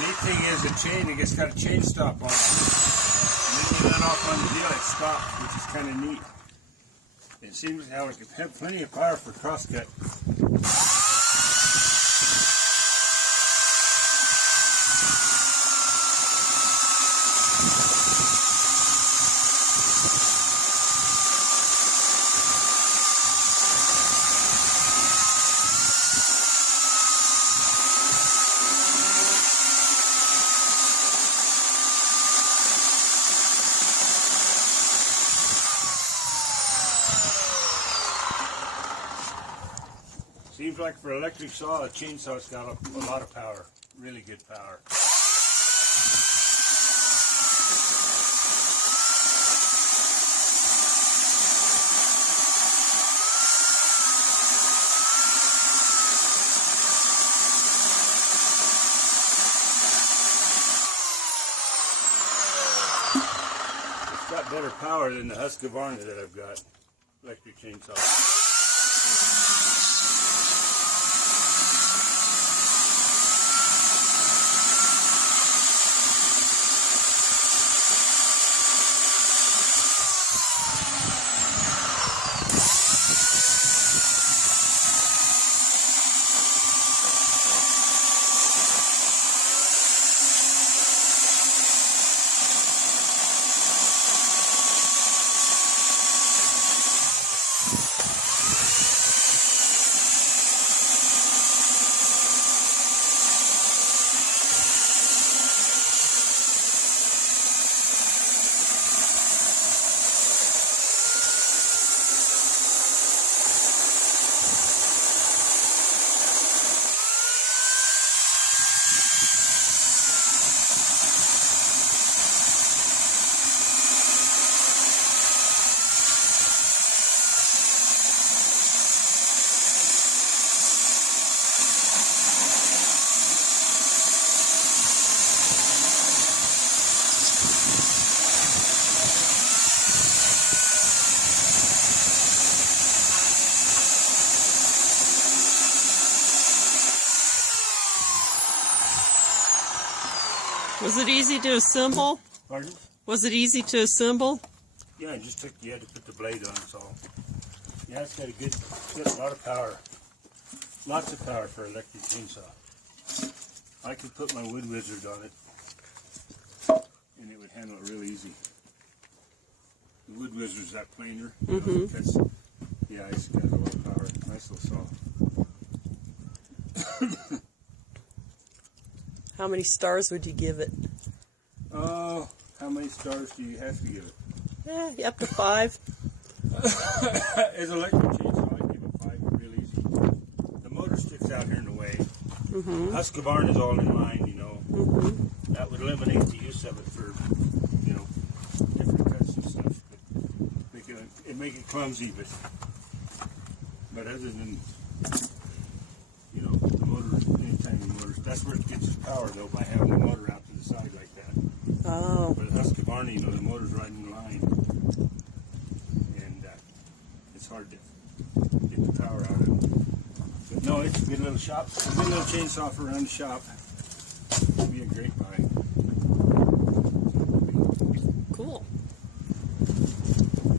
neat thing is the chain, it's got a chain stop on it. And then you let off on the deal, it stops, which is kind of neat. It seems how it could have plenty of power for crosscut. Seems like for electric saw, a chainsaw's got a lot of power, really good power. It's got better power than the Husqvarna that I've got, electric chainsaw. Was it easy to assemble? Pardon? Was it easy to assemble? Yeah, it just took, you had to put the blade on, so. Yeah, it's got a good lot of power. Lots of power for electric chainsaw. I could put my wood wizard on it, and it would handle it real easy. The wood wizard's that planer, you know, because, yeah, it's got a lot of power. Nice little saw. How many stars would you give it? Oh, how many stars do you have to give it? Yeah, up to 5. As an electric chainsaw, I'd give it 5 real easy. The motor sticks out here in the way. Husqvarna is all in line, you know. That would eliminate the use of it for, you know, different cuts and stuff. But it make it clumsy, but other than, you know, the motor, anytime the motor, that's where it gets its power though, by having the motor out to the side like that. Oh. But Husqvarna, you know, the motor's right in line, and it's hard to get the power out of it. But no, it's a good little shop, a good little chainsaw for around the shop.